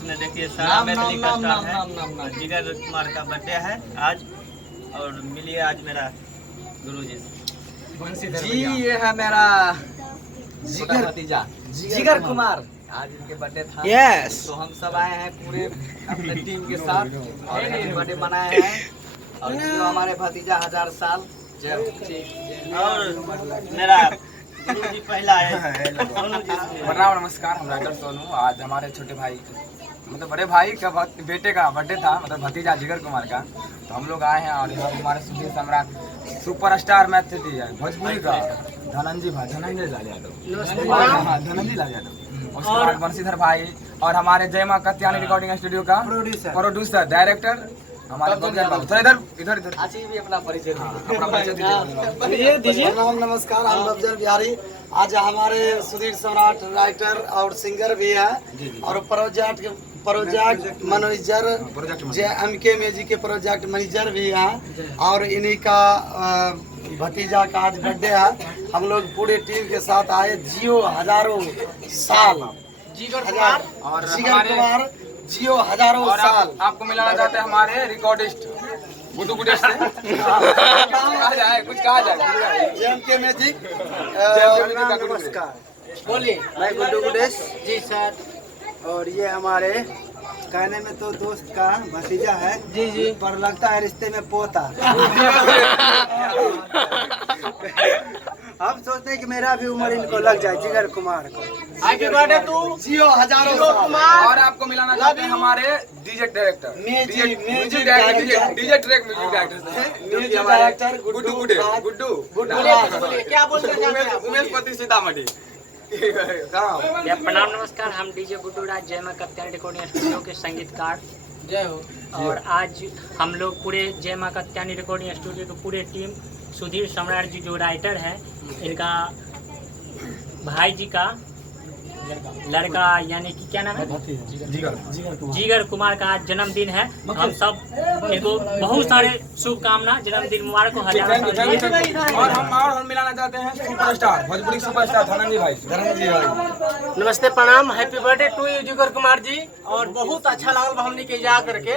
इसमें देखिए सारा मैथिली का स्टार है। जिगर कुमार का बर्थडे है आज, और मिलिए आज मेरा गुरु जी। ये है मेरा जिगर भतीजा जिगर कुमार, आज इनके बर्थडे था। यस, तो हम सब आए हैं पूरे अपने टीम के साथ और हैप्पी बर्थडे मनाए हैं। और जो हमारे भतीजा 1000 साल जय हो। और मेरा गुरु जी पहला है सोनू जी। प्रणाम नमस्कार, हम राइटर सोनू। आज हमारे छोटे भाई मतलब बड़े भाई का बेटे का बर्थडे था, मतलब भतीजा जिगर कुमार का। तो हम लोग आए हैं और यहाँ हमारे सुधीर सम्राट सुपरस्टार मैथिली है भोजपुरी का धनंजय लाल यादव, हाँ धनंजय लाल यादव। उसके बाद बंशीधर भाई और हमारे जय मां कत्यानी रिकॉर्डिंग स्टूडियो का प्रोड्यूसर डायरेक्टर हमारे इधर इधर इधर अच्छी भी अपना परिचय अपना परिचय दीजिए। नमस्कार, हम अफजल बिहारी। आज हमारे सुधीर सम्राट राइटर और सिंगर भी है और प्रोजेक्ट मैनेजर JMK म्यूजिक के प्रोजेक्ट मैनेजर भी हैं। और इन्हीं का भतीजा का आज बर्थडे है। हम लोग पूरे टीम के साथ आए। जियो हजारों साल, जिगर कुमार और जिगर कुमार जियो हजारों साल। आपको मिलाना चाहते हैं हमारे रिकॉर्डिस्ट गुड्डू गुडेश से। कुछ कहा जाए JMK म्यूजिक। नमस्कार, बोलिए। मैं गुड्डू गुडेश जी सर। और ये हमारे कहने में तो दोस्त का भतीजा है जी पर लगता है रिश्ते में पोता। हम सोचते हैं कि मेरा भी उम्र इनको लग जाए, जिगर कुमार को। हैप्पी बर्थडे टू जियो हजारों जिगर साल। कुमार। और आपको मिलाना चाहते हैं हमारे DJ director music DJ track music director Guddu बोलिए, क्या बोल रहे हैं आप? उमेश पति सीतामढ़ी। या प्रणाम नमस्कार, हम डीजे गुड्डू राज जय मां कत्यानी रिकॉर्डिंग स्टूडियो के संगीतकार जय हो। और आज हम लोग पूरे जय मां कत्यानी रिकॉर्डिंग स्टूडियो की पूरे टीम, सुधीर सम्राट जी जो राइटर है, इनका भाई जी का लड़का यानी कि क्या नाम है, जिगर कुमार का आज जन्मदिन है। हम सब इनको बहुत सारे शुभकामना, जन्मदिन मुबारक हो। और हम मिलाना चाहते हैं सुपरस्टार भोजपुरी सुपरस्टार धनंजय भाई। नमस्ते प्रणाम, हैप्पी बर्थडे टू यू जिगर कुमार जी। और बहुत अच्छा लगल हमने के जा करके।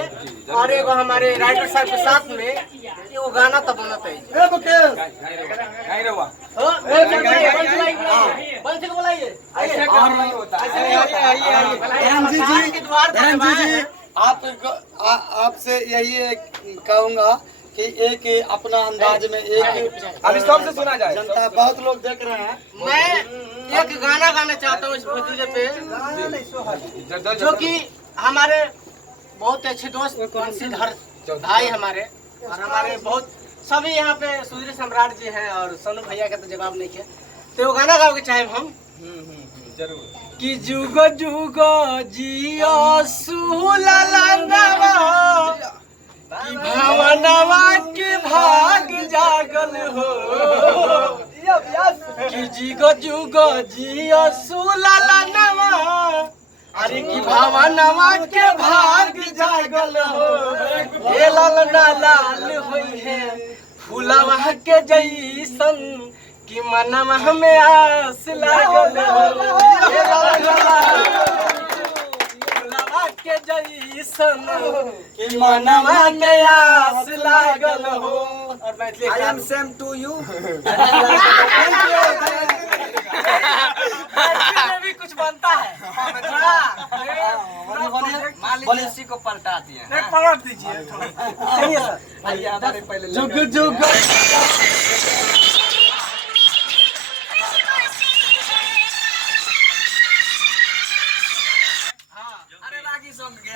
और एगो हमारे राइटर साहब के साथ में एगो गाना तब बनता है। आपसे यही कहूँगा कि एक अपना अंदाज में एक अभी सबसे सुना जाए। जनता बहुत लोग देख रहे हैं। मैं एक गाना गाना चाहता हूँ इस भतीजे पे, जो कि हमारे बहुत अच्छे दोस्त बंशीधर भाई हमारे और हमारे बहुत सभी यहाँ पे सुधीर सम्राट जी हैं और सोनू भैया का तो जवाब नहीं किया। तो वो गाना गाओगे चाहे हम कि जुग जुग जियो सुललनवा कि भावनवा के भाग जागल हो कि जुग जुग जियो सुललनवा अरे की भावनवा के भाग जागल हो। हे ललना लाल होई है फूलवा के जैसन कि मनवा में आस लागल हो। हे ललना फूलवा के जैसन कि मनवा में आस लागल हो। और Maithili I am same to you। में भी कुछ बनता है। बोलिए, इसी को पलटा दिए। पलट दीजिए थोड़ा। चाहिए सर। जुग जुग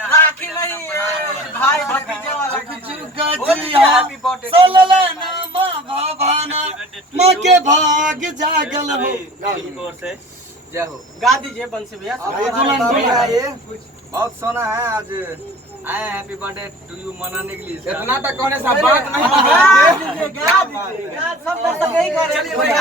राखी नहीं भाई भतीजे वाला। माँ के भाग जागल हो। जय हो। गा दीजिए बंसी भैया। बहुत सोना है, आज आए हैं हैप्पी बर्थडे टू यू मनाने के लिए। इतना तक कहने से बात नहीं। गा दीजिए, सब दर्शक यही कह रहे हैं।